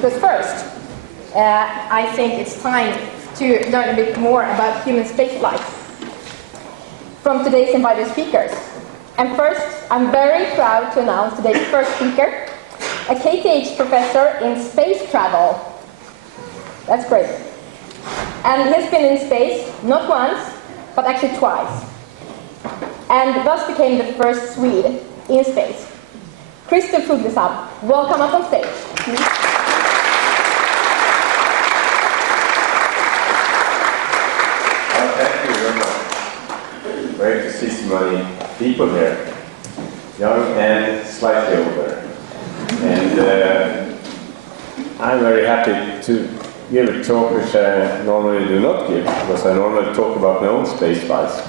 Because first, I think it's time to learn a bit more about human spaceflight from today's invited speakers. And first, I'm very proud to announce today's first speaker, a KTH professor in space travel. That's great. And he's been in space, not once, but actually twice. And thus became the first Swede in space. Fuglesang, welcome up on stage. Thank you very much. Great to see so many people here, young and slightly older. And I'm very happy to give a talk which I normally do not give, because I normally talk about my own space flights.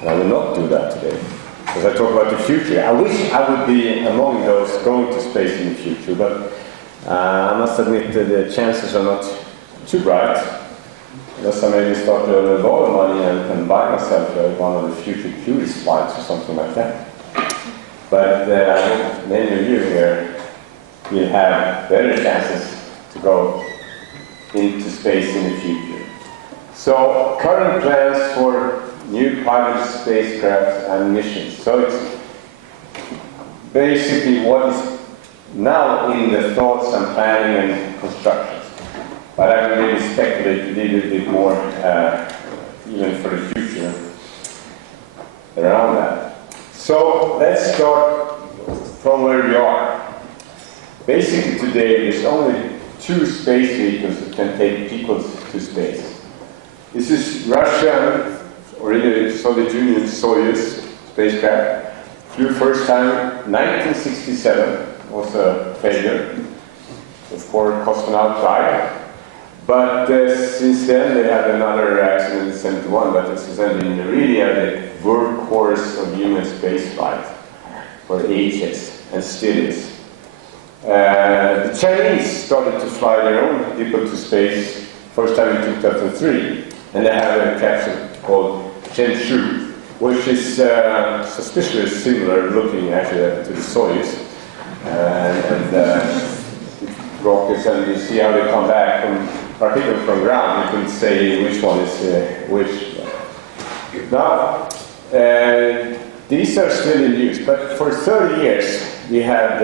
And I will not do that today, because I talk about the future. I wish I would be among those going to space in the future, but I must admit that the chances are not too bright. Unless I maybe start to earn a lot of money and buy myself one of the future cruise flights or something like that. But I hope many of you here will have better chances to go into space in the future. So, current plans for new private spacecraft and missions. So it's basically what is now in the thoughts and planning and constructions. But I can really speculate a little bit more, even for the future, around that. So let's start from where we are. Basically today there's only 2 space vehicles that can take people to space. This is Russian, originally Soviet Union Soyuz spacecraft. Flew first time 1967, was a failure. Of course, cosmonaut died. But since then they had another accident in 71, but this is really a workhorse of human spaceflight for ages, and still is. The Chinese started to fly their own people to space first time in 2003, and they have a capsule called Shenzhou, which is suspiciously similar looking actually to the Soyuz. Rockets, and you see how they come back from, particularly from ground. You can say which one is which. Now, these are still in use, but for 30 years we had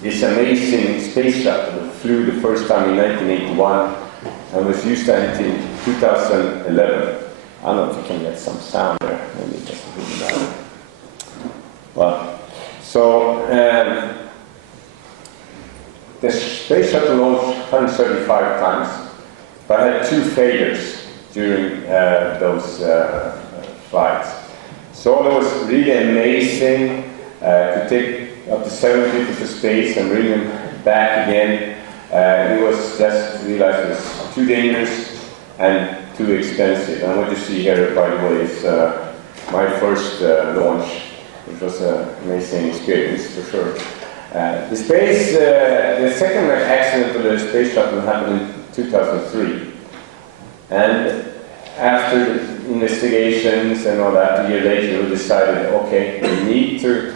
this amazing space shuttle that flew the first time in 1981 and was used until 2011. I don't know if you can get some sound there. Maybe it doesn't really matter. Well, so. The space shuttle launched 135 times, but had 2 failures during those flights. So it was really amazing to take up to 7 people to space and bring them back again. It was just realized it was too dangerous and too expensive. And what you see here, by the way, is my first launch, which was an amazing experience for sure. The second accident of the space shuttle happened in 2003. And after investigations and all that, a year later we decided, okay, we need to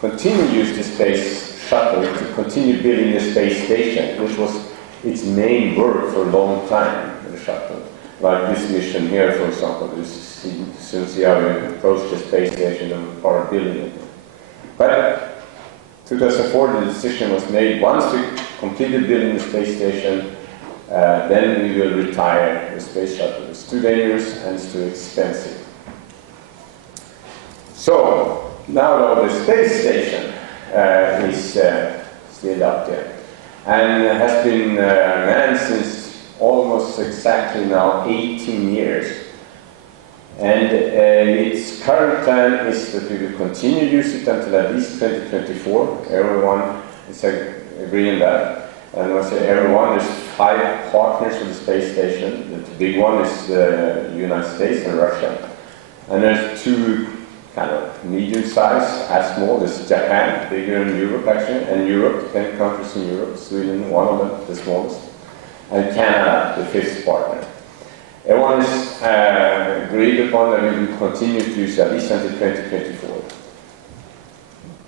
continue to use the space shuttle to continue building the space station, which was its main work for a long time, the shuttle. Like this mission here, for example, you soon see how we approach the space station and are building it. But 2004, the decision was made, once we completed building the space station, then we will retire the space shuttle. It's too dangerous and it's too expensive. So, now though, the space station is still up there, and has been manned since almost exactly now 18 years. And its current plan is that we will continue to use it until at least 2024. Everyone is agreeing that. And when I say everyone, there's 5 partners for the space station. The big one is the United States and Russia. And there's 2 kind of medium-sized, as small as Japan, bigger in Europe actually, and Europe, 10 countries in Europe, Sweden, one of them, the smallest, and Canada, the 5th partner. Everyone is agreed upon that we will continue to use at least until 2024.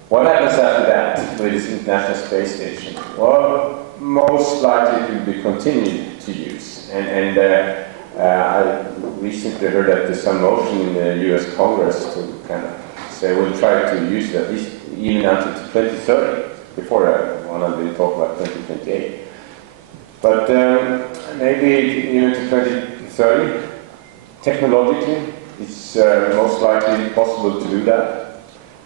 What happens after that with this International Space Station? Well, most likely it will be continued to use. I recently heard that there's some motion in the US Congress to kind of say we'll try to use it at least even until 2030. Before that, one of them talk about 2028. But maybe even to 2030, technologically, it's most likely possible to do that.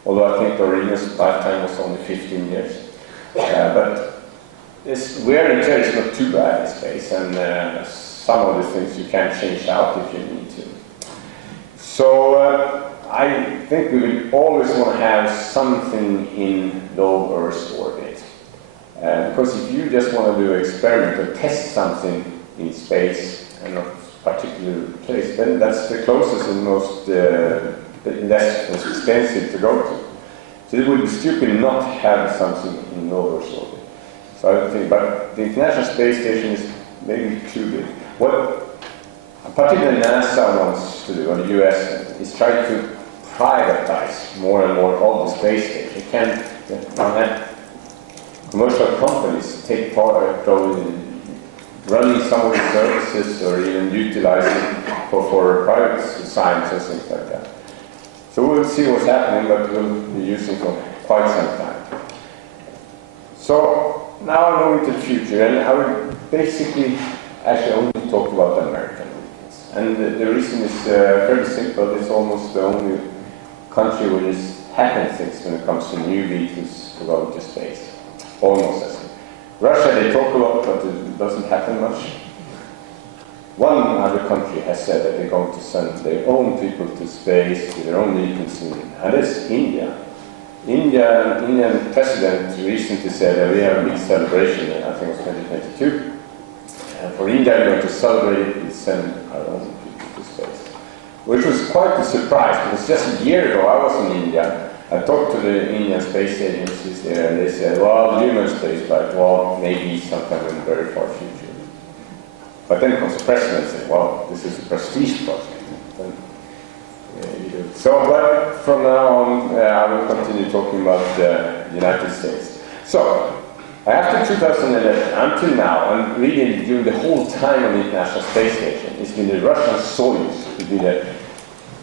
Although I think the original lifetime was only 15 years. But this wear and tear is not too bad in space, and some of the things you can change out if you need to. So I think we will always want to have something in low Earth orbit. Because if you just want to do an experiment or test something in space and not a particular place, then that's the closest and most less expensive to go to. So it would be stupid not to have something in low Earth orbit. So I don't think, but the International Space Station is maybe too big. What particularly NASA wants to do, or the US, is try to privatize more and more of the space station. It can commercial companies take part in running some of the services or even utilizing for private science and things like that. So we'll see what's happening, but we'll be using for quite some time. So now I'm going to the future, and I will basically actually only talk about the American vehicles. And the reason is fairly simple. It's almost the only country where this happens things when it comes to new vehicles to go into space. Almost as Russia, they talk a lot, but it doesn't happen much. One other country has said that they're going to send their own people to space with their own vehicles, and that's India. Indian president recently said that we have a big celebration, I think it was 2022. And for India, we're going to celebrate and send our own people to space. Which was quite a surprise, because just a year ago I was in India. I talked to the Indian space agencies there, and they said, well, human space flight, well, maybe sometime in the very far future. But then comes the president and said, well, this is a prestige project. So, but from now on, I will continue talking about the United States. So, after 2011, until now, and really during the whole time on the International Space Station, it's been the Russian Soyuz who's been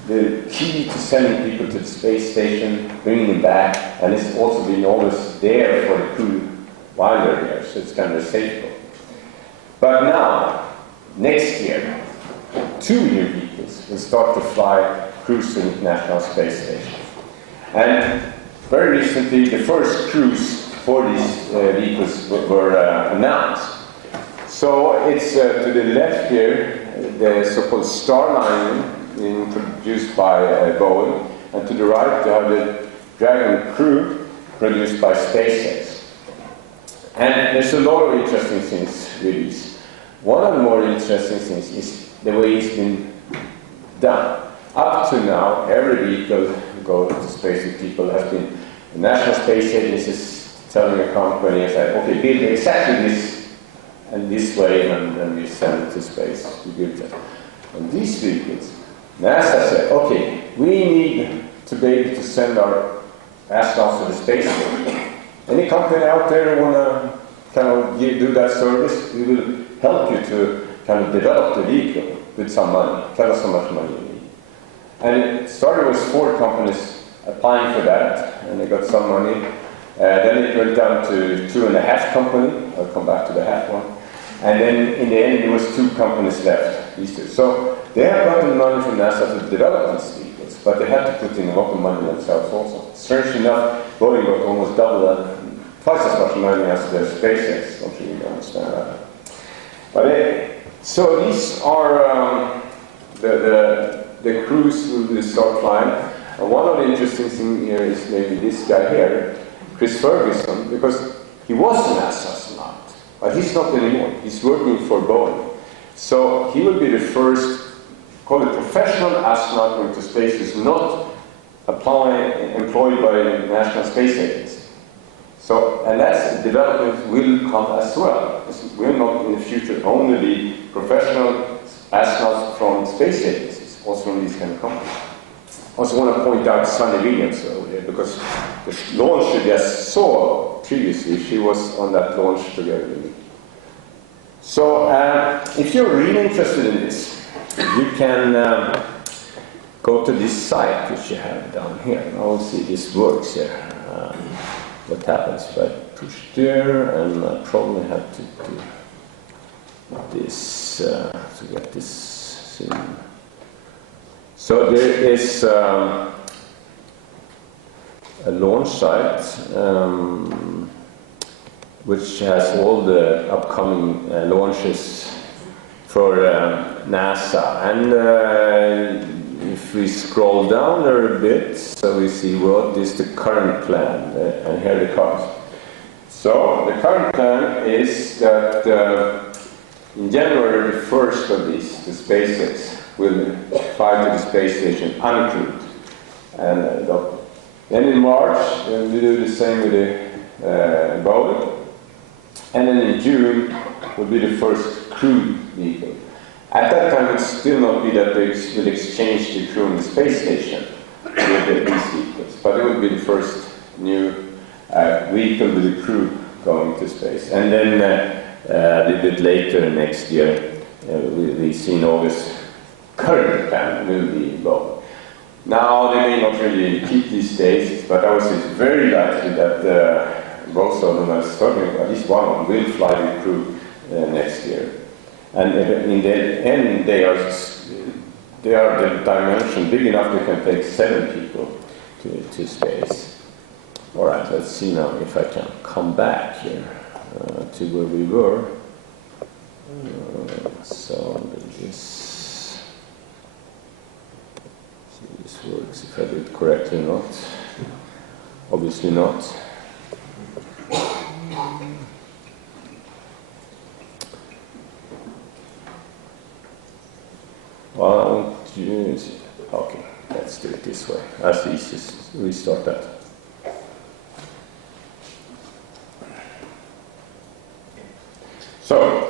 the key to sending people to the space station, bringing them back, and it's also been always there for the crew while they're there, so it's kind of a safeguard. But now, next year, 2 new vehicles will start to fly cruise to the International Space Station. And very recently, the first crews for these vehicles were announced. So it's to the left here, the so-called Starliner, produced by Boeing, and to the right you have the Dragon Crew, produced by SpaceX. And there's a lot of interesting things with these. One of the more interesting things is the way it's been done. Up to now, every vehicle going to space with people has been the National Space Agency telling a company, okay, build exactly this and this way, and then we send it to space. We build that. And these vehicles, NASA said, okay, we need to be able to send our astronauts to the space station. Any company out there want to kind of do that service, we will help you to kind of develop the vehicle with some money. Tell us how much money you need. And it started with 4 companies applying for that, and they got some money. Then it went down to 2.5 companies. I'll come back to the half one. And then in the end, there was 2 companies left. These 2. So they have gotten money from NASA to develop these vehicles, but they had to put in a lot of money themselves also. Strangely enough, Boeing got almost double that, twice as much money as the SpaceX. Don't you really understand that? But so these are the crews who will start flying. And one of the interesting things here is maybe this guy here, Chris Ferguson, because he was an astronaut, but he's not anymore. He's working for Boeing. So he will be the first, call it professional astronaut going to space, who's not employed by the National Space Agency. So, and that development will come as well. We're not in the future only be professional astronauts from space agencies, also from these kind of companies. also want to point out Sunny Williams over there, because the launch you just saw previously, she was on that launch together with me. So, if you're really interested in this, you can go to this site which you have down here. And I'll see this works here. What happens if I push there, and I probably have to do this to get this in. So there is a launch site which has all the upcoming launches for NASA. And if we scroll down there a bit, so we see what is the current plan, and here it comes. So the current plan is that in January the 1st of these, the SpaceX will fly to the space station uncrewed. And then in March, we do the same with the Boeing. And then in June will be the first crewed vehicle. At that time, it will still not be that they will exchange the crew on the space station with these vehicles, but it will be the first new vehicle with a crew going to space. And then a little bit later next year, we see in August, current plan will be Boeing. Now, they may not really keep these dates, but I would say it's very likely that both of them, at least one of them, will fly the crew next year. And in the end, they are the dimension big enough they can take 7 people to space. All right, let's see now if I can come back here to where we were. So this works if I did it correctly or not. Obviously not. Well, I won't use it. Okay, let's do it this way. That's the easiest. Restart that. So,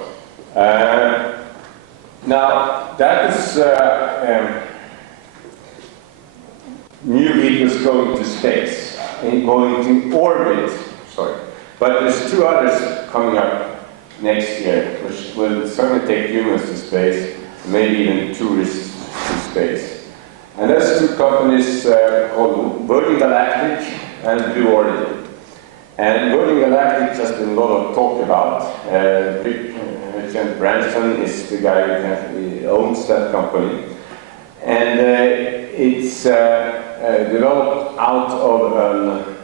now that is new vehicles going to space and going to orbit. Sorry, but there's 2 others coming up next year, which will certainly take humans to space, maybe even tourists to space. And there's 2 companies called Virgin Galactic and Blue Origin. And Virgin Galactic has been a lot of talk about. Richard Branson is the guy who owns that company. And it's developed out of a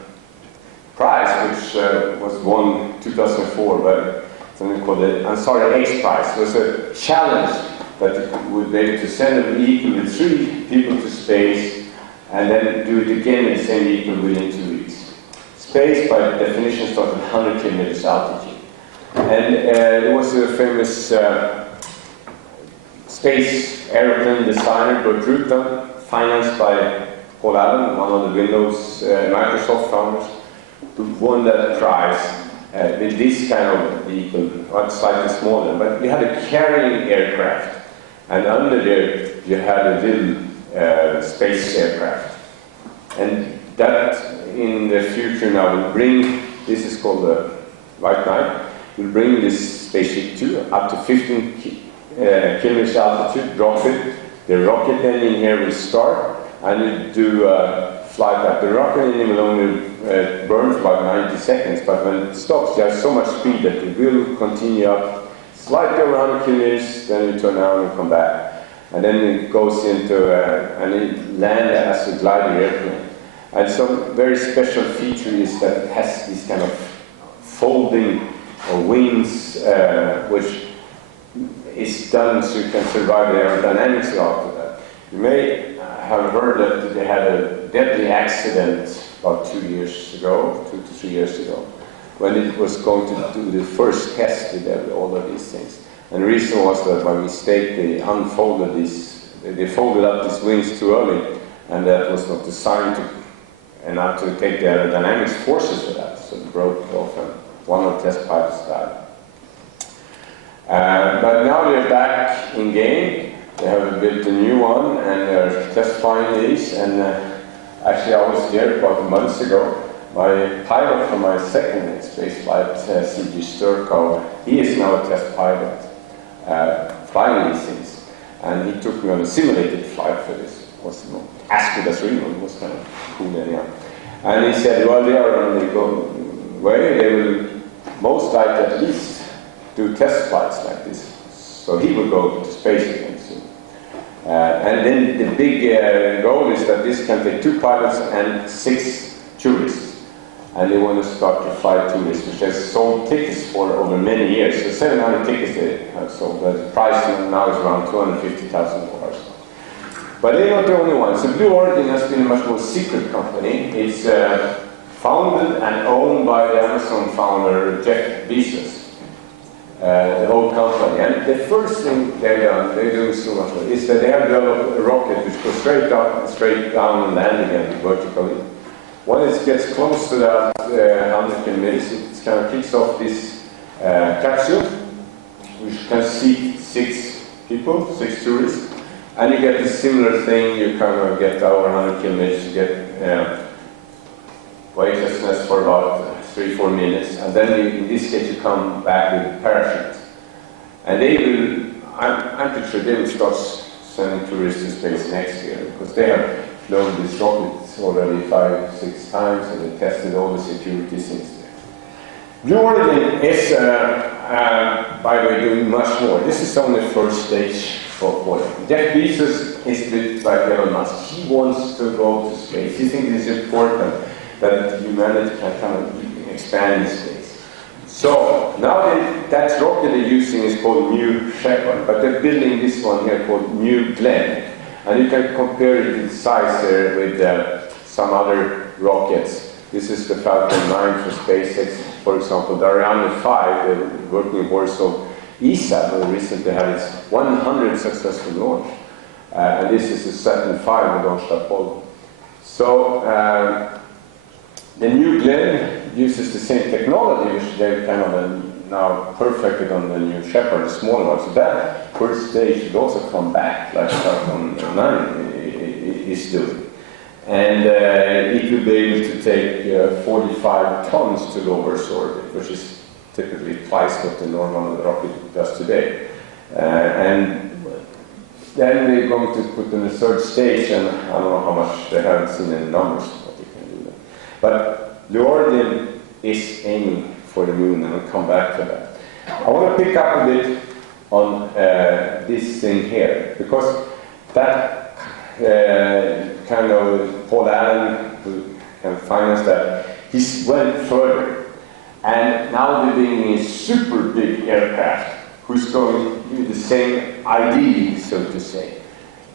prize which was won 2004 by something called the Ansari X Prize. It was a challenge that you would be able to send a vehicle with 3 people to space and then do it again with the same vehicle within 2 weeks. Space, by definition, starts at 100 kilometers altitude. And there was a famous space aeroplane designer, Burt Rutan, financed by Paul Allen, one of the Windows Microsoft founders, who won that prize with this kind of vehicle, slightly smaller. But we had a carrying aircraft, and under there you had a little space aircraft. And that in the future now will bring, this is called the White Knight, will bring this spaceship 2 up to 15 kilometers altitude, drop it. The rocket engine here will start, and you do flight up. The rocket engine will only burn for about 90 seconds, but when it stops, you have so much speed that it will continue up slightly over 100 kilometers, then you turn around and come back. And then it goes into, and it lands as a glider airplane. And some very special feature is that it has this kind of folding wings, which is done so you can survive the aerodynamics after that. You may have heard that they had a deadly accident about 2 years ago, 2 to 3 years ago, when it was going to do the first test with all of these things. And the reason was that by mistake they unfolded these, they folded up these wings too early, and that was not designed to, and not to take the aerodynamics forces for that, so it broke off and one of the test pilots died. But now we're back in game, They have built a new one and they're test flying these. And actually, I was there about a month ago. My pilot for my second space flight, C.G. Sturkov, he is now a test pilot flying these things. And he took me on a simulated flight for this. It was not as good as real one, it was kind of cool anyhow. And he said, well, they are on the way, they will most likely at least do test flights like this. So he will go to space again soon. And then the big goal is that this can take 2 pilots and 6 tourists. And they want to start to fly tourists, which has sold tickets for over many years. So 700 tickets they have sold. The price now is around $250,000. But they're not the only ones. So Blue Origin has been a much more secret company. It's founded and owned by the Amazon founder Jeff Bezos. The whole company. And the first thing they're doing so much more, is that they have developed a rocket which goes straight up and straight down and landing again vertically. When it gets close to that 100 kilometers, it kind of kicks off this capsule, which can seat 6 people, 6 tourists. And you get a similar thing, you kind of get over 100 kilometers, you get weightlessness for about 3-4 minutes, and then in this case you come back with parachutes. And they will, I'm pretty sure they will start sending tourists to space next year, because they have flown this rocket already 5-6 times, and they tested all the security since then. Blue Origin is, by the way, doing much more. This is only the first stage for it. Jeff Bezos is a bit like Elon Musk. He wants to go to space. He thinks it's important that humanity can kind of expand in space. So now that rocket they're using is called New Shepard, but they're building this one here called New Glenn. And you can compare it in size there with some other rockets. This is the Falcon 9 for SpaceX, for example. The Ariane 5, they're working in Warsaw. ESA recently had its 100 successful launch. And this is the Saturn V that launched Apollo. So the New Glenn uses the same technology, which they've kind of now perfected on the New Shepard, the smaller one. So that first stage should also come back, like Falcon 9 is doing. And it will be able to take 45 tons to low Earth orbit, which is typically twice what the normal rocket does today. And then we're going to put in the third stage, and I don't know how much, they haven't seen any numbers, but you can do that. But Blue Origin is aiming for the moon, and I'll come back to that. I want to pick up a bit on this thing here, because that kind of Paul Allen, who can finance that, he went further. And now they're building a super big aircraft who's going to do the same idea, so to say.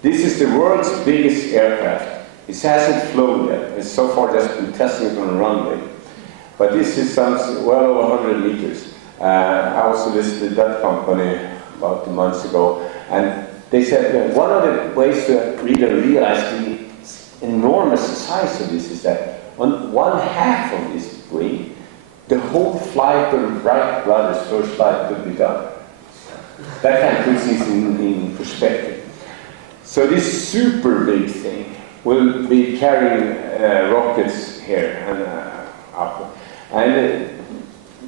This is the world's biggest aircraft. It hasn't flown yet. It's so far just been testing it on a runway. But this is something well over 100 meters. I also visited that company about 2 months ago, and they said one of the ways to really realize the enormous size of this is that on 1/2 of this wing, the whole flight of Wright brothers' first flight could be done. That kind of puts things in perspective. So this super big thing will be carrying rockets here and up. And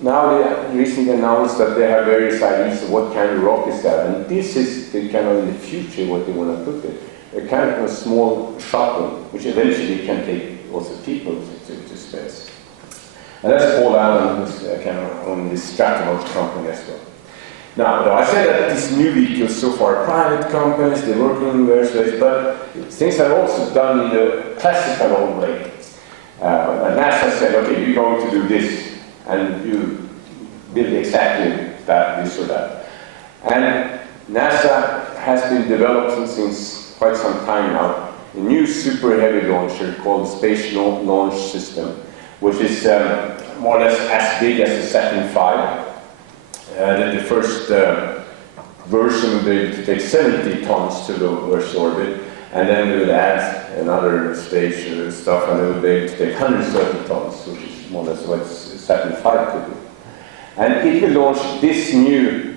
now they recently announced that they have various ideas of what kind of rockets they have. And this is the kind of in the future what they want to put it. A kind of a small shuttle, which eventually can take also people to space. And that's Paul Allen, who's kind of on this Stratomos company as well. Now, I said that these new vehicles so far are private companies, they're working in various ways, but things are also done in the classical old way. And NASA said, okay, you're going to do this, and you build exactly that, this or that. And NASA has been developing since quite some time now a new super heavy launcher called the Space Launch System, which is more or less as big as the Saturn V. The first version will be able to take 70 tons to the Earth's orbit, and then we will add another stage and stuff, and it will be able to take 130 tons, which is more or less what Saturn V could do. And it will launch this new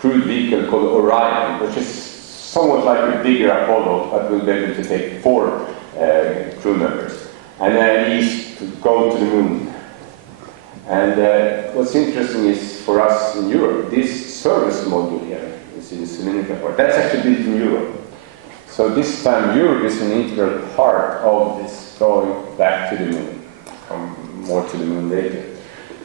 crewed vehicle called Orion, which is somewhat like a bigger Apollo, but will be able to take 4 crew members. And he's to go to the moon. And what's interesting is, for us in Europe, this service module here, you see the cylindrical part, that's actually built in Europe. So this time Europe is an integral part of this going back to the moon. Come more to the moon later.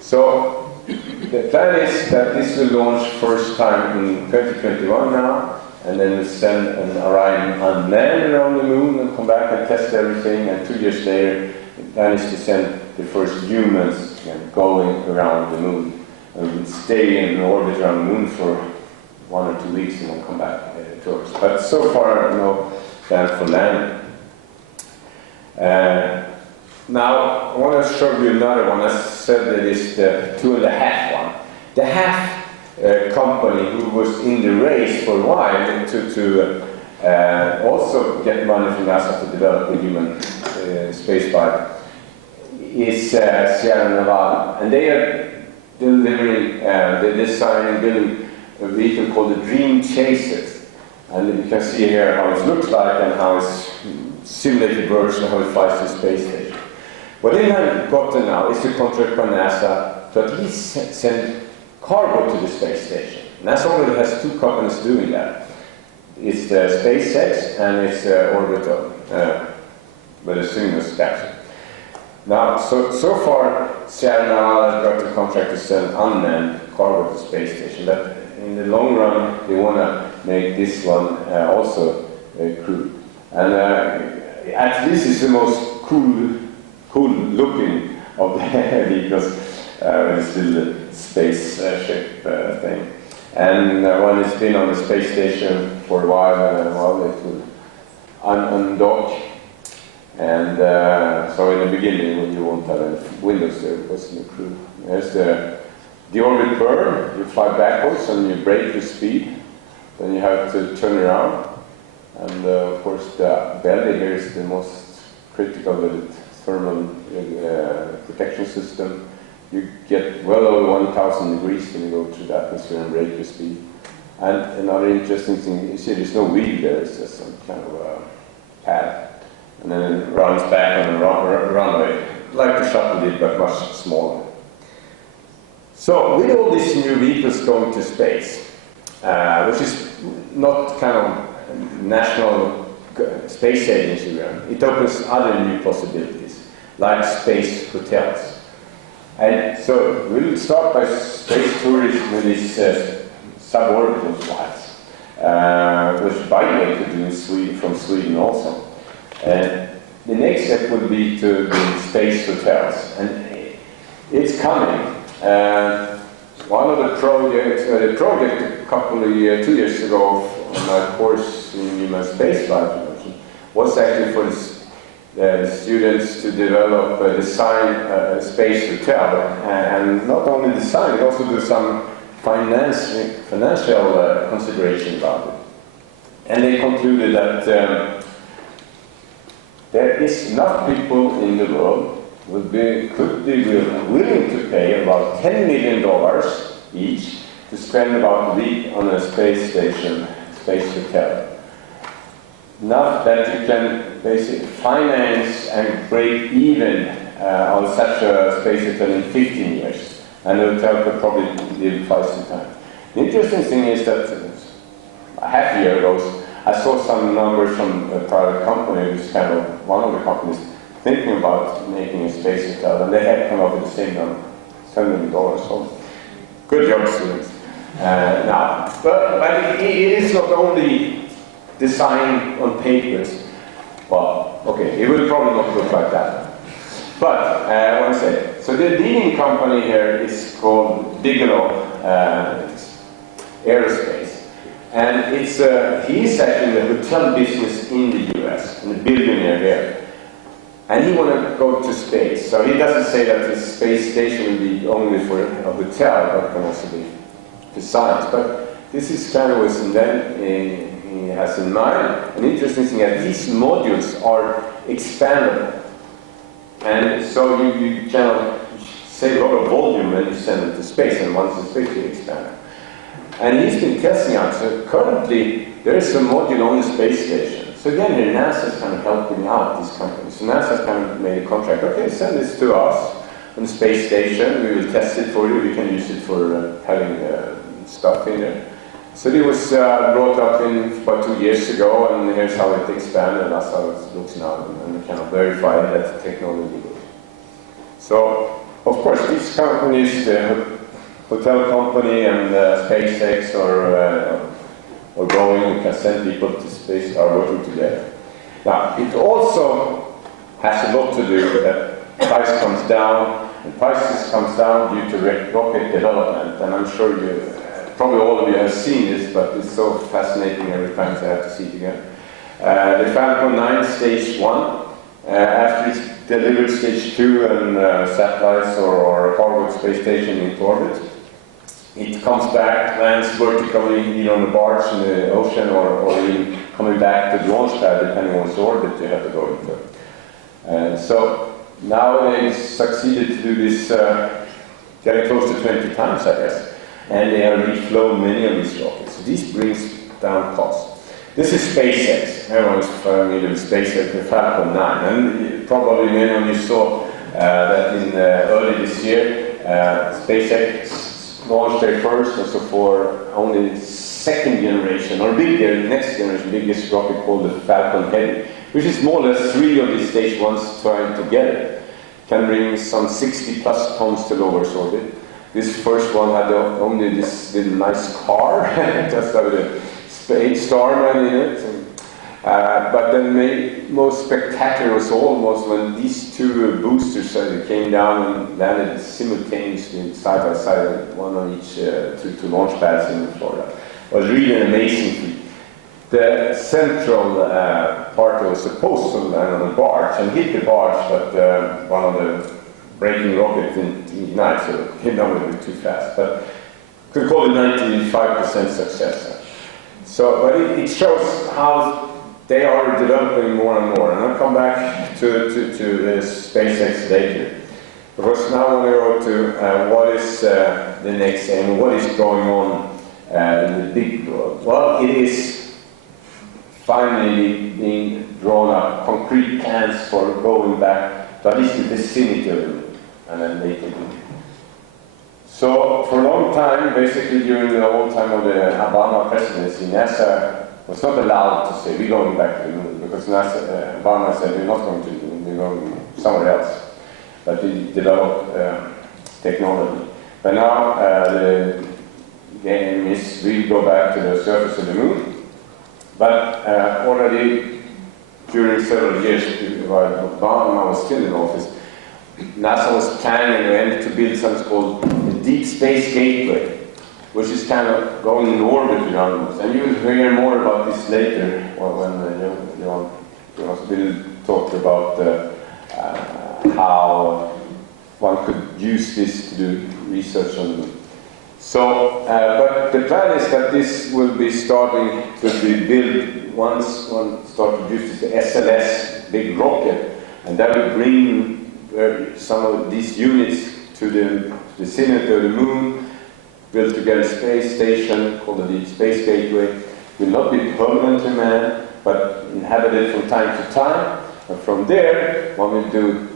So the plan is that this will launch first time in 2021 now, and then we'll send an Orion unmanned around the moon and come back and test everything, and 2 years later the plan is to send the first humans going around the moon. And we'll stay in orbit around the moon for 1 or 2 weeks and then come back to Earth. But so far no plan for landing. Now, I want to show you another one. I said that is the 2.5 one. The half company who was in the race for a while to also get money from NASA to develop a human spaceflight is Sierra Nevada. And they are delivering, they're designing, building a vehicle called the Dream Chaser. And you can see here how it looks like and how it's simulated version of how it flies to the space station. What they have gotten now is a contract by NASA to at least send cargo to the space station. NASA already has 2 companies doing that. It's the SpaceX and it's Orbital, with a Cygnus capsule. Now, so far, Sierra Nevada has got a contract to send unmanned cargo to the space station, but in the long run, they want to make this one also crewed. And at least it's the most cool looking of the vehicles. It's the spaceship thing. And when it's been on the space station for a while, well, it will undock. And so in the beginning, you won't have any windows there because in the crew. There's the orbit burn. You fly backwards and you brake your speed. Then you have to turn around. And of course, the belly here is the most critical with its thermal protection system. You get well over 1,000 degrees when you go through the atmosphere and brake your speed. And another interesting thing, you see there's no wheel there, it's just some kind of a pad. And then it runs back on the runway, like the shuttle did, but much smaller. So with all these new vehicles going to space, which is not kind of national space agency, it opens other new possibilities, like space hotels. And so we'll start by space tourism with these suborbital flights, which by the way you could do in Sweden, from Sweden also. And the next step would be to do space hotels, and it's coming. One of the projects, a couple of years, 2 years ago, on my course in human spaceflight was actually for the students to develop, design a space hotel, and not only design, but also do some financial consideration about it. And they concluded that there is enough people in the world who could be willing to pay about $10 million each to spend about a week on a space station, space hotel. Enough that you can basically finance and break even on such a space hotel in 15 years. And the hotel could probably live twice the time. The interesting thing is that a half a year ago, I saw some numbers from a private company, which is kind of one of the companies thinking about making a space hotel, and they had come up with the same number, $10 million. So good job, students. Now, but it is not only design on papers. Well, okay, it will probably not look like that. But I want to say, so the leading company here is called Bigelow Aerospace. And it's, he is actually in the hotel business in the US, and a billionaire here. And he wants to go to space. So he doesn't say that the space station will be only for a hotel, but can also be for science. But this is kind of what's he has in mind. An interesting thing is these modules are expandable. And so you can save a lot of volume when you send it to space, and once in space you expand it. And he's been testing out. So currently, there is a module on the space station. So again, here NASA is kind of helping out these companies. So NASA has kind of made a contract. Okay, send this to us on the space station. We will test it for you. We can use it for having stuff in there. So it was brought up in about 2 years ago, and here's how it expanded. That's how it looks now, and we kind of verify that the technology works. So, of course, these companies, the hotel company and SpaceX or Boeing, can send people to space, are working together. Now, it also has a lot to do with that price comes down, and prices comes down due to rocket development, and I'm sure you, probably all of you have seen this, but it's so fascinating every time I have to see it again. The Falcon 9 Stage 1, after it's delivered Stage 2 and satellites or cargo space station into orbit, it comes back, lands vertically either on the barge in the ocean or even coming back to the launch pad, depending on its orbit you have to go into. So now they succeeded to do this, getting close to 20 times, I guess. And they have reflown many of these rockets. So this brings down costs. This is SpaceX. Everyone's familiar with SpaceX, the Falcon 9. And probably many of you saw that in early this year, SpaceX launched their first, also for only second generation, or next generation, biggest rocket called the Falcon Heavy, which is more or less 3 of these stage ones trying together. Can bring some 60 plus tons to low Earth orbit. This first one had only this little nice car, just with a space starman in it. But then most spectacular was almost when these two boosters came down and landed simultaneously side by side, one on each two launch pads in Florida. It was really an amazing feat. The central part was supposed to land on the barge and hit the barge, but one of the braking rockets didn't ignite, so it came down a little bit too fast. But could call it 95% success. So, but it shows how they are developing more and more. And I'll come back to SpaceX later. Because now I want to go to what is the next aim, what is going on in the big world. Well, it is finally being drawn up concrete plans for going back to at least the vicinity of the moon, and then later. So for a long time, basically during the whole time of the Obama presidency, NASA was not allowed to say we're going back to the moon, because NASA, Obama said we're not going to the moon, we're going somewhere else. But he developed technology. But now the aim is we go back to the surface of the moon. But already during several years, while Obama was still in office, NASA was planning to build something called the Deep Space Gateway, which is kind of going in orbit around us. And you will hear more about this later when John will talk about how one could use this to do research on the moon. So, but the plan is that this will be starting to be built once one starts to use the SLS big rocket, and that will bring some of these units to the vicinity of the moon, build together a space station called the Deep Space Gateway. Will not be permanently manned, but inhabited from time to time. And from there, one will do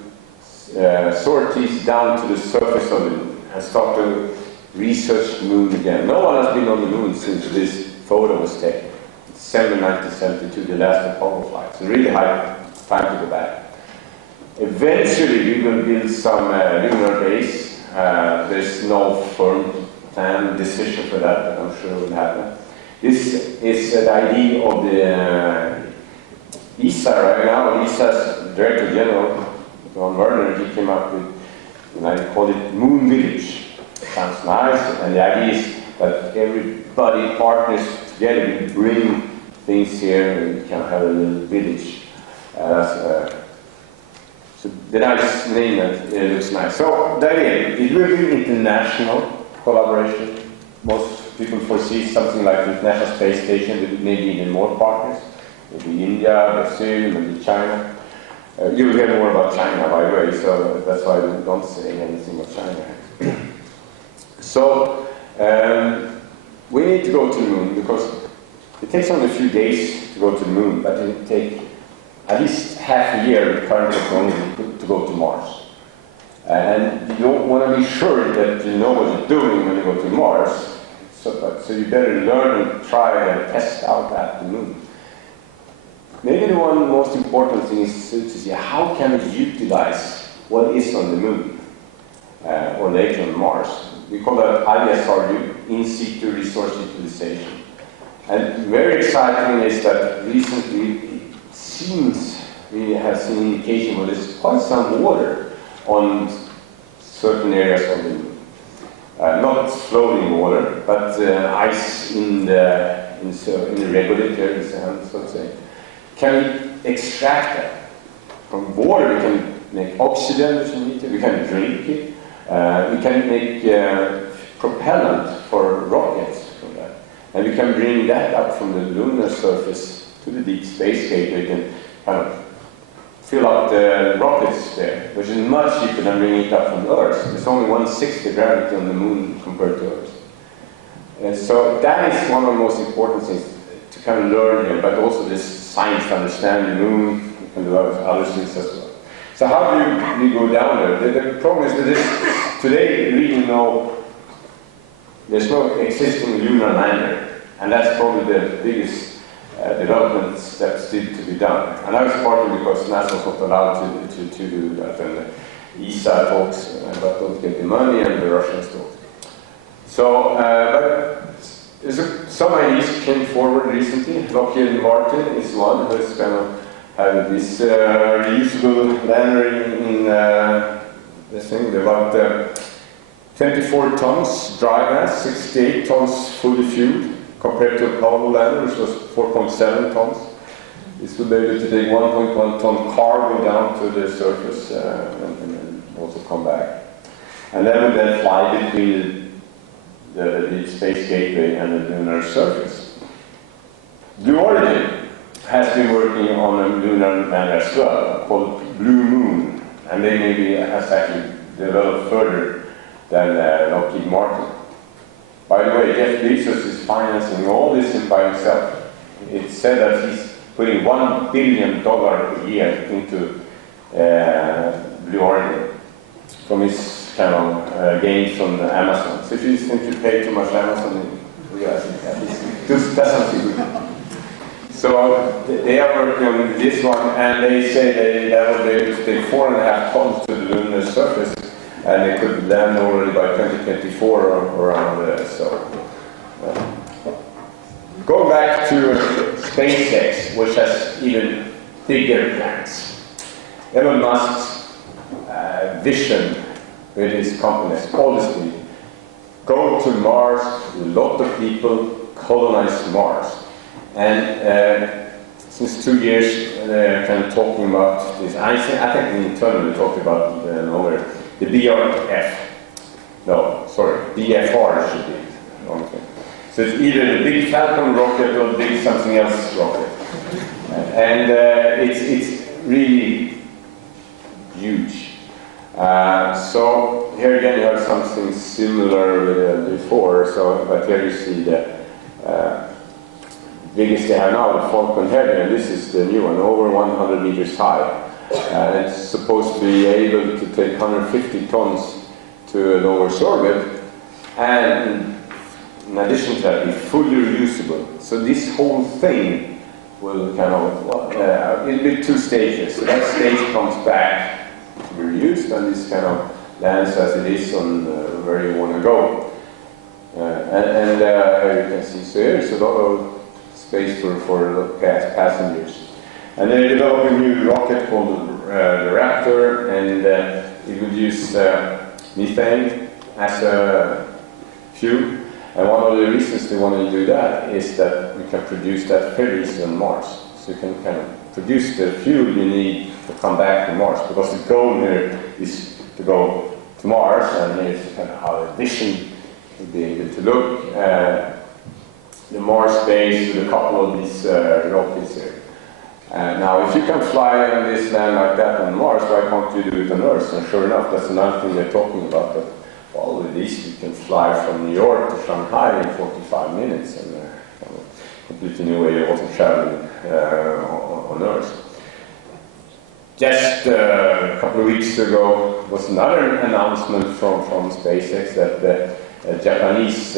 sorties down to the surface of the moon and start to research the moon again. No one has been on the moon since this photo was taken. December 1972, the last Apollo flight. So really high time to go back. Eventually, we will build some lunar base. There's no firm plan, decision for that, but I'm sure it will happen. This is the idea of the ESA right now. ESA's Director General, John Werner, he came up with, and I call it Moon Village. Sounds nice, and the idea is that everybody partners together, we bring things here, and we can have a little village. So the nice name, that it looks nice. So that it will be international collaboration. Most people foresee something like the International Space Station with maybe even more partners. Maybe India, Brazil, maybe China. You will hear more about China, by the way, so that's why we don't say anything about China. So, we need to go to the moon because it takes only a few days to go to the moon, but it takes at least half a year with current technology to go to Mars. And you don't want to be sure that you know what you're doing when you go to Mars, so you better learn and try and test out at the moon. Maybe the one most important thing is to see how can we utilize what is on the moon, or later on Mars. We call that ISRU, in situ resource utilization. And very exciting is that recently it seems we have seen indication where there's quite some water on certain areas of the moon. Not floating water, but ice in the regolith, so to say. Can we extract that? From water we can make oxygen, which we need to, we can drink it, we can make propellant for rockets from that. And we can bring that up from the lunar surface to the deep space gate. We can kind of fill up the rockets there, which is much cheaper than bringing it up from Earth. There's only 1/6 the gravity on the moon compared to Earth. And so that is one of the most important things to kind of learn here, but also this science to understand the moon and do other things as well. So how do we go down there? The problem is that today we really know there's no existing lunar lander, and that's probably the biggest development steps still to be done. And that was partly because NASA was not allowed to do that, and ESA talks but don't get the money, and the Russians don't. So, but some ideas came forward recently. Lockheed Martin is one who has kind of had this reusable lander in this thing, about 24 tons dry mass, 68 tons fully fueled, compared to Apollo lander, which was 4.7 tons. This will be able to take 1.1 ton cargo down to the surface and also come back. And then we then fly between the Deep Space Gateway and the lunar surface. Blue Origin has been working on a lunar lander as well, called Blue Moon, and they maybe has actually developed further than Lockheed Martin. By the way, Jeff Bezos is financing all this by himself. It's said that he's putting $1 billion a year into Blue Origin from his kind of gains from Amazon. So if you think you pay too much Amazon, you realize at least it doesn't feel good. So they are working on this one, and they say that will be able to take 4.5 tons to the lunar surface, and they could land already by 2024 or around so. Going back to SpaceX, which has even bigger plans. Elon Musk's vision with his companies, obviously, go to Mars, a lot of people colonize Mars. And since 2 years, they're kind of talking about this. I think we internally talked about over the BRF. No, sorry, BFR should be wrong thing. So it's either the big Falcon rocket or the big something else rocket. And it's really huge. So here again you have something similar before, so, but here you see the biggest they have now, the Falcon Heavy, and this is the new one, over 100 meters high. It's supposed to be able to take 150 tons to a low Earth orbit, and in addition to that, be fully reusable. So this whole thing will kind of, it'll be 2 stages. So that stage comes back to be reused, and this kind of lands as it is on where you want to go. And you can see, so here's a lot of space for passengers. And they developed a new rocket called the Raptor, and it would use methane as a fuel. And one of the reasons they want to do that is that we can produce that very easily on Mars. So you can kind of produce the fuel you need to come back to Mars, because the goal here is to go to Mars, and here's kind of how the vision would be able to look. The Mars base with a couple of these rockets here. Now, if you can fly on this land like that on Mars, why can't you do it on Earth? And sure enough, that's another thing they're talking about. But well, with these we can fly from New York to Shanghai in 45 minutes, and completely new way of also traveling on Earth. Just a couple of weeks ago was another announcement from SpaceX that the Japanese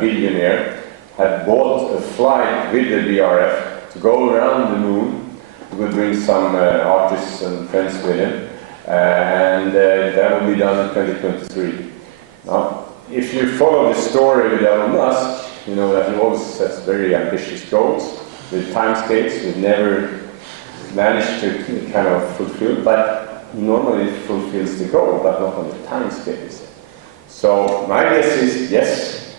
billionaire had bought a flight with the BRF to go around the moon. He would bring some artists and friends with him, and that will be done in 2023. Now, if you follow the story with Elon Musk, you know that he always sets very ambitious goals with timescales we've never managed to kind of fulfill, but he normally fulfills the goal, but not on the timescales. So my guess is, yes,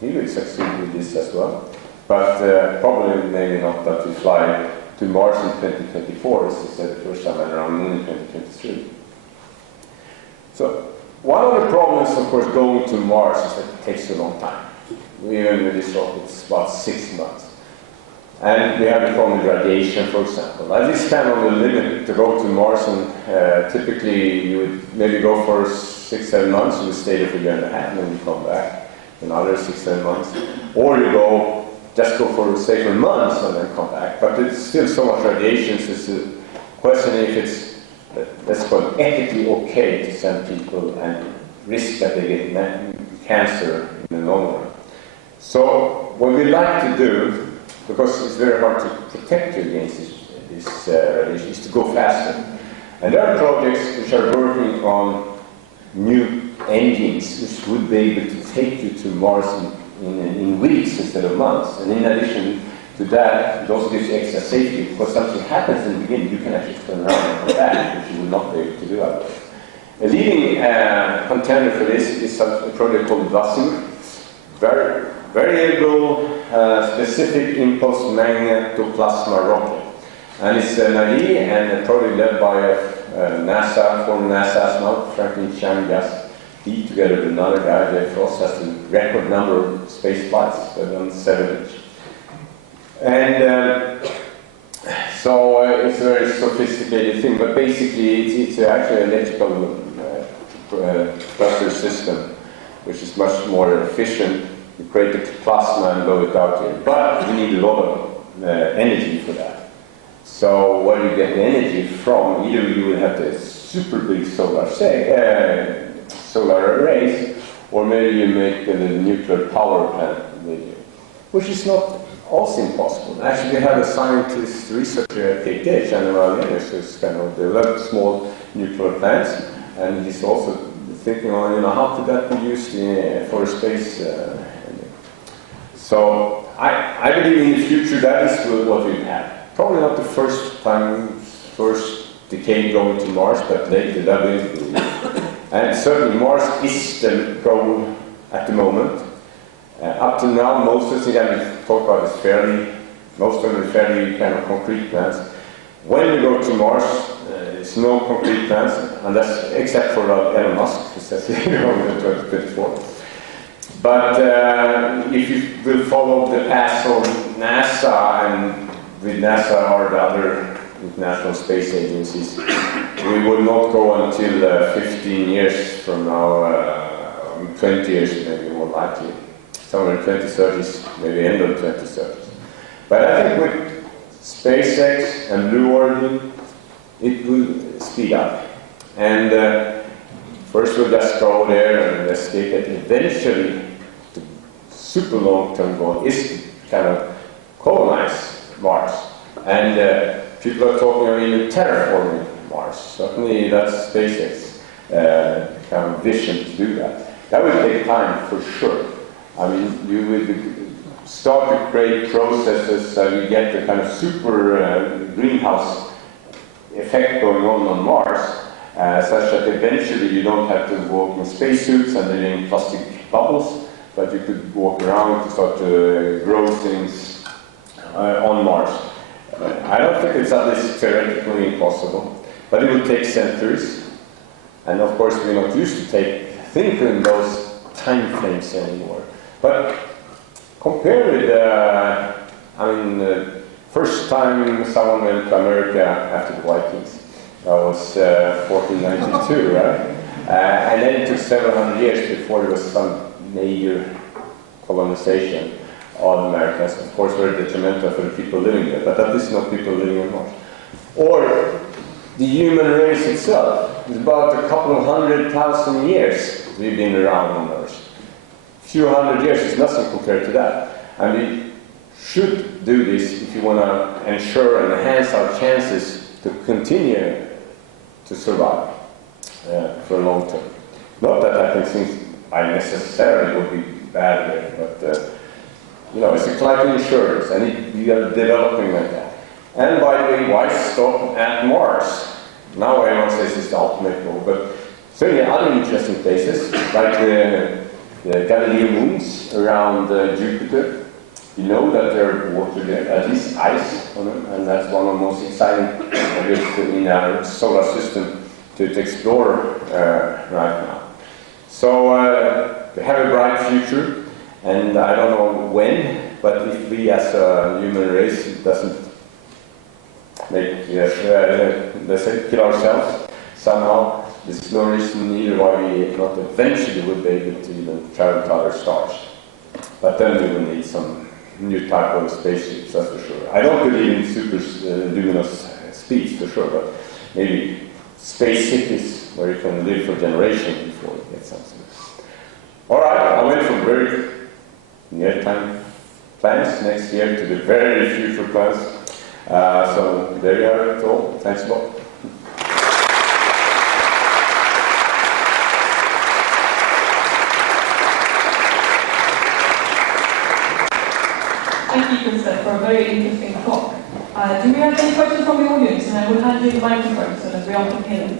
he will succeed with this as well, but probably maybe not that we fly to Mars in 2024, as he said the first time, and around Moon in 2023. So one of the problems, of course, going to Mars is that it takes a long time. Even with this rocket, it's about 6 months. And we have the problem with radiation, for example. That is kind of the limit to go to Mars, and typically you would maybe go for 6-7 months, you would stay there for a year and a half, and then you come back another 6-7 months. Or you just go for, say, for months and then come back. But it's still so much radiation, so it's a question if it's, let's call it, ethically okay to send people and risk that they get cancer in the long run. So what we like to do, because it's very hard to protect you against this radiation, is to go faster. And there are projects which are working on new engines which would be able to take you to Mars in weeks instead of months. And in addition to that, it also gives you extra safety, because something happens in the beginning, you can actually turn around and come back, which you would not be able to do otherwise. A leading contender for this is a project called VASIM, Variable Specific Impulse Magnetoplasma Rocket. And it's an idea and a project led by NASA, former NASA astronaut, Franklin Chang-Gas. He, together with another guy, Jeff Ross, has the record number of space flights, they've done 7 each. And so it's a very sophisticated thing, but basically it's actually an electrical cluster system, which is much more efficient. You create the plasma and blow it out here. But you need a lot of energy for that. So where do you get the energy from? Either you will have the super big solar arrays, or maybe you make a nuclear power plant with you, which is not also impossible. Actually, we have a scientist researcher at KTH, who's kind of developed small nuclear plants, and he's also thinking on, how could that be used for space. So I believe in the future that is what we have. Probably not the first decade going to Mars, but later that will be. And certainly Mars is the goal at the moment. Up to now, most of the things that we talk about is most of them are fairly kind of concrete plans. When we go to Mars, there's no concrete plans, except for Elon Musk, who says we're going in 2024. But if you will follow the path of NASA, and with NASA or the other international space agencies, we will not go until 15 years from now, 20 years maybe more likely. Somewhere in 2030s, maybe end of 2030s. But I think with SpaceX and Blue Origin, it will speed up. And first we'll just go there and investigate it. Eventually, the super long-term goal is to kind of colonize Mars. And people are talking about even terraforming Mars. Certainly that's SpaceX kind of vision to do that. That will take time for sure. I mean, you will start to create processes that you get the kind of super greenhouse effect going on Mars, such that eventually you don't have to walk in spacesuits and live in plastic bubbles, but you could walk around to start to grow things on Mars. I don't think it's at least theoretically impossible, but it will take centuries. And of course, we're not used to thinking in those time frames anymore. But compare with, first time someone went to America after the Vikings, that was 1492, right? And then it took several hundred years before there was some major colonization of Americas. Of course, very detrimental for the people living there, but at least not people living on Mars. Or the human race itself. It's about a couple of 100,000 years we've been around on Earth. A few hundred years is nothing compared to that. And we should do this if you want to ensure and enhance our chances to continue to survive for a long term. Not that I think things I necessarily would be bad here, but you know, it's like insurance, and we are developing like that. And by the way, why stop at Mars? Now everyone says it's the ultimate goal, but certainly other interesting places, like the Galileo moons around Jupiter. You know that there's water there, at least ice on them, and that's one of the most exciting objects in our solar system to explore right now. So we have a bright future, and I don't know when, but if we as a human race doesn't make, let's say, kill ourselves somehow, there's no reason either why we not eventually would be able to even travel to other stars. But then we will need some new type of spaceships, that's for sure. I don't believe in super luminous speeds, for sure, but maybe space cities where you can live for generations before you get something. All right, I went from very near-time plans next year to the very future plans. So there you have it all. Thanks a lot. Thank you, Gustav, for a very interesting talk. Do we have any questions from the audience? And I will hand you the microphone so that we all can hear them.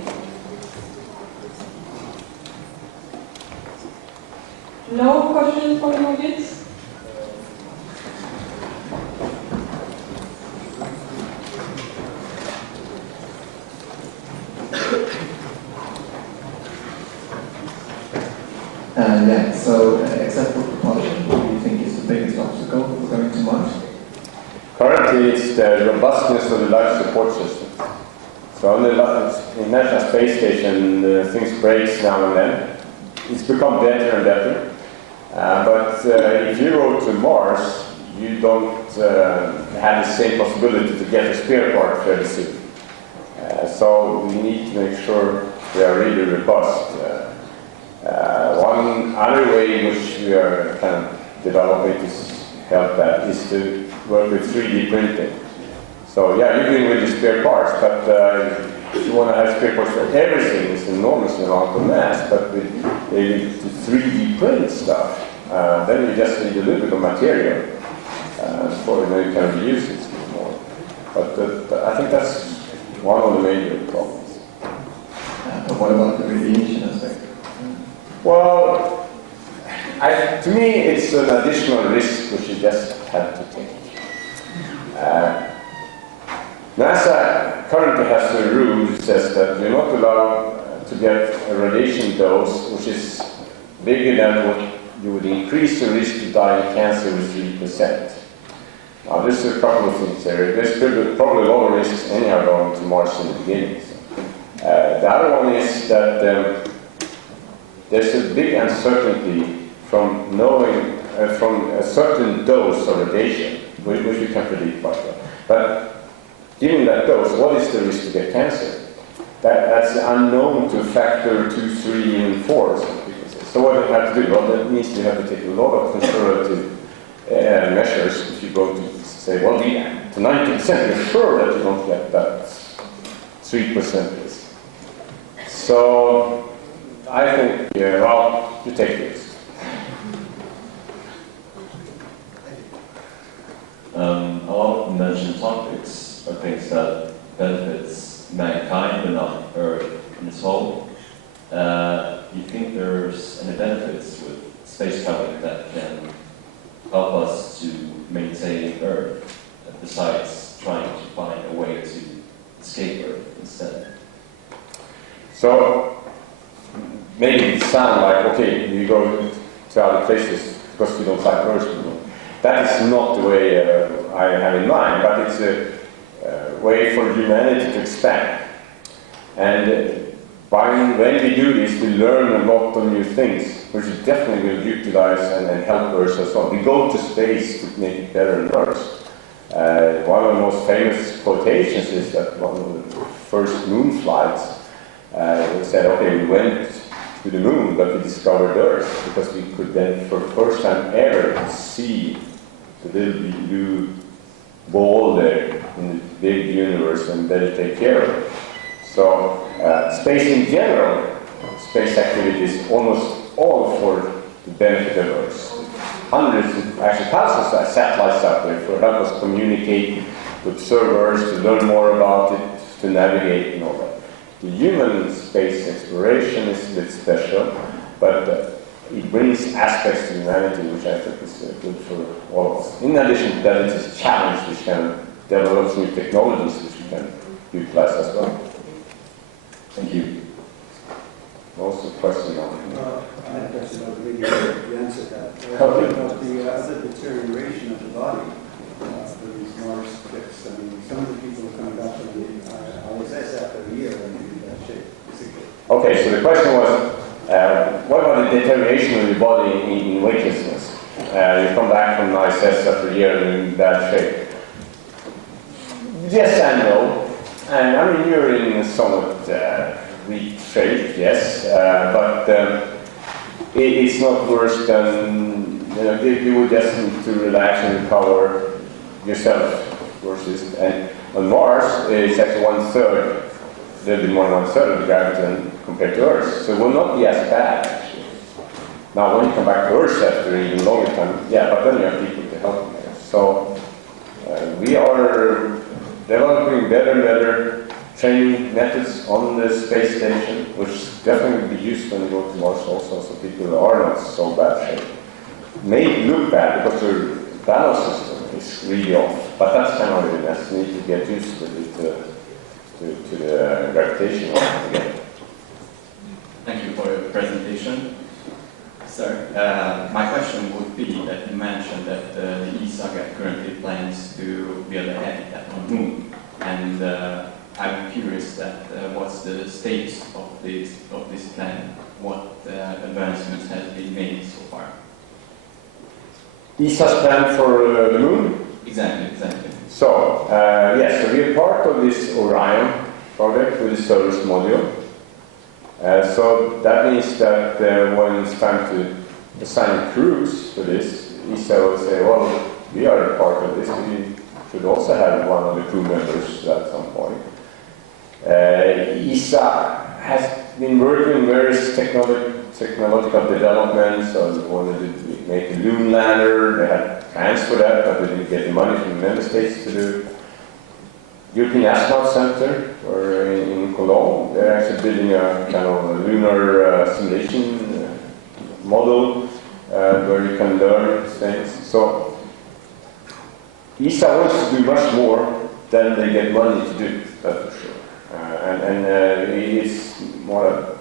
No questions from the audience? Yeah, so except for propulsion, what do you think is the biggest obstacle for going to Mars? Currently, it's the robustness of the life support system. So on the International Space Station, things break now and then. It's become better and better. But if you go to Mars, you don't have the same possibility to get a spare part fairly soon. So we need to make sure they are really robust. One other way in which we are kind of developing to help that is to work with 3D printing. So yeah, you're doing really spare parts, but if you want to have spare parts for everything, it's an enormous amount of mass, but with the 3D print stuff, then you just need a little bit of material for then you can reuse it more. But I think that's one of the major problems. But what about the radiation aspect? Well, to me, it's an additional risk which you just have to take. NASA currently has a rule that says that you're not allowed to get a radiation dose which is bigger than what you would increase the risk to die of cancer with 3%. Now, there's a couple of things there. There's probably a lot of risks anyhow going to Mars in the beginning. The other one is that there's a big uncertainty from knowing from a certain dose of radiation, which we can predict quite well. But given that dose, what is the risk to get cancer? That's unknown to factor 2, 3, and 4. So what do you have to do? Well, that means you have to take a lot of conservative measures if you go to say, well, to 90%, you're sure that you don't get that 3% risk. So I think, well, you take this. A lot of mentioned topics are things that benefits mankind but not Earth in its whole. Do you think there's any benefits with space travel that can help us to maintain Earth, besides trying to find a way to escape Earth instead? So, maybe it sounds like, okay, you go to other places because you don't like Earth. That is not the way I have in mind, but it's a way for humanity to expand. And when we do this, we learn a lot of new things, which we definitely will utilize and help Earth as well. We go to space to make it better on Earth. One of the most famous quotations is that one of the first moon flights, they said, okay, we went to the moon, but we discovered Earth, because we could then, for the first time ever, see the little blue ball there in the big universe and better take care of it. So, space in general, space activities, almost all for the benefit of Earth. Hundreds, actually thousands of satellites out there to help us communicate, to observe Earth, to learn more about it, to navigate and all that. The human space exploration is a bit special, but it brings aspects to humanity which I think is good for all of us. In addition to that, it's a challenge which can develop new technologies which we can utilize as well. Thank you. Also, question on I had a question about the video. You answered that. About the other deterioration of the body for these Mars trips. I mean, some of the people are coming back from the ISS after a year and in that shape, basically. Okay, so the question was, what about the deterioration of your body in weightlessness? You come back from ISS after a year in bad shape. Yes and no. And I mean, you're in somewhat weak shape, yes, but it's not worse than, you would just need to relax and recover yourself versus, and on Mars, it's actually 1/3, a little bit more than 1/3 of the gravity compared to Earth, so it will not be as bad, actually. Now, when you come back to Earth after an even longer time, yeah, but then you have people to help you. So, we are developing better and better training methods on the space station, which definitely will be used when we go to Mars also, so people are not so bad shape. May look bad because their balance system is really off, but that's kind of really nice. We need to get used to the gravitation again. Thank you for your presentation. Sir, my question would be that you mentioned that the ESA currently plans to build a habitat on the moon, and I'm curious that what's the status of this plan? What advancements has been made so far? ESA's plan for the moon? Exactly. So, yes, so we are part of this Orion project with the service module. So that means that when it's time to assign crews for this, ESA will say, well, we are a part of this, we should also have one of the crew members at some point. ESA has been working on various technological developments. So they wanted to make a lunar lander. They had plans for that, but they didn't get the money from the member states to do. European Astronaut Center, or in Cologne, they're actually building a kind of a lunar simulation model where you can learn things. So ESA wants to do much more than they get money to do, that's for sure. It's more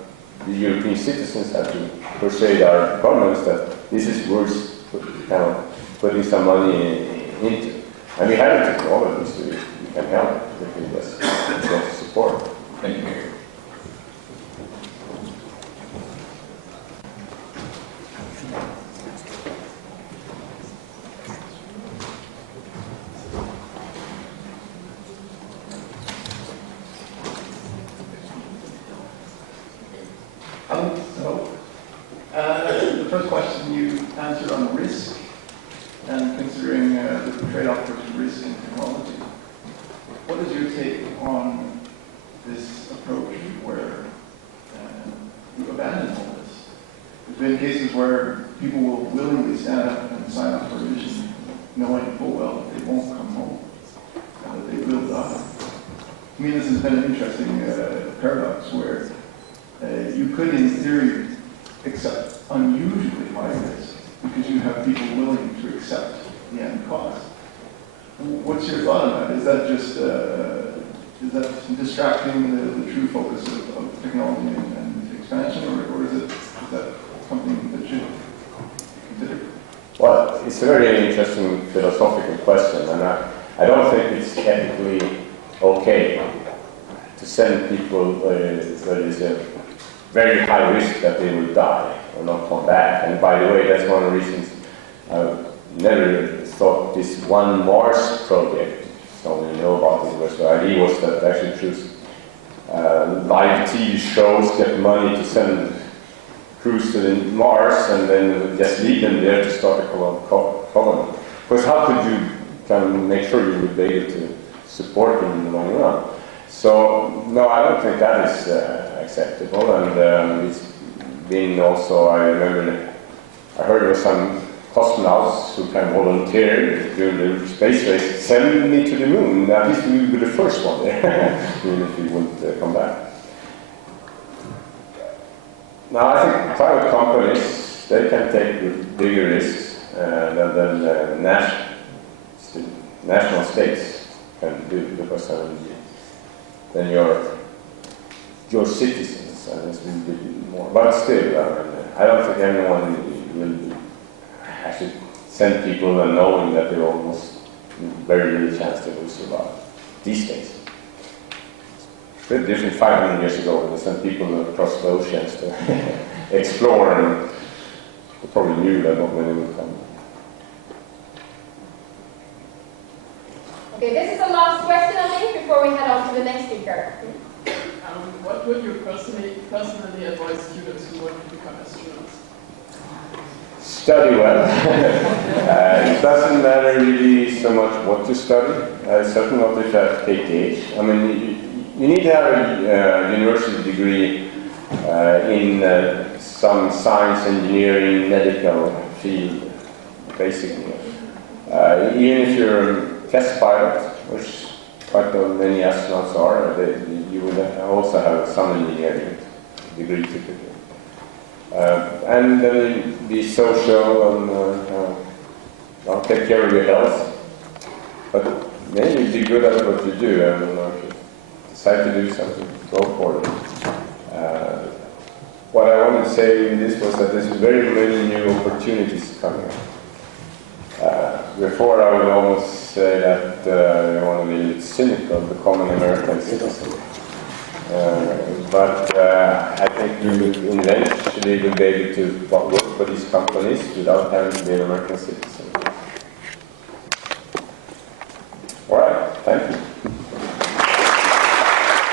the European citizens have to persuade our governments that this is worth kind of putting some money into. And we have the technology, so we can help if we just support. Thank you. The first question you answered on risk and considering the trade-off between risk and technology. What is your take on this approach where you abandon all this? There's been cases where people will willingly stand up and sign up for a mission knowing full well that they won't come home and that they will die. To me, this has been an interesting paradox where you could, in theory, accept unusually high risk because you have people willing to accept the end cost. What's your thought on that? Is that just is that distracting the true focus of technology and expansion, or is that something that should be considered? Well, it's a very interesting philosophical question, and I don't think it's ethically okay to send people where there's a very high risk that they will die or not come back. And by the way, that's one of the reasons I never thought this One Mars project, so we know about it, was the idea was that actually choose live TV shows, get money to send crews to Mars, and then just leave them there to start a colony. Because how could you kind of make sure you would be able to support them in the long run? So, no, I don't think that is acceptable, and it's been also, I remember that I heard there were some cosmonauts who can volunteer during the space race, send me to the moon, at least we would be the first one there, even if we wouldn't come back. Now, I think private companies, they can take bigger risks than national states can do, because then your citizens, and it's a little bit more. But still, I don't think anyone will actually send people and knowing that they're almost very little chance to lose survive these days. It's a bit different 500 years ago when they sent people across the oceans to explore, and they probably knew that not many would come. Okay, this is the last question, I think, before we head on to the next speaker. What would you personally advise students who want to become astronauts? Study well. It doesn't matter really so much what to study. Certainly not if you have KTH. I mean, you need to have a university degree in some science, engineering, medical field, basically. Even if you're a test pilot, which quite many astronauts are, you will also have some engineering degree typically. And then be social and take care of your health. But maybe be good at what you do, and if you decide to do something, go for it. What I wanted to say in this was that there's very many new opportunities coming up. Before I would almost say that I want to be a bit cynical, become an American citizen. But I think you eventually will be able to work for these companies without having to be an American citizen.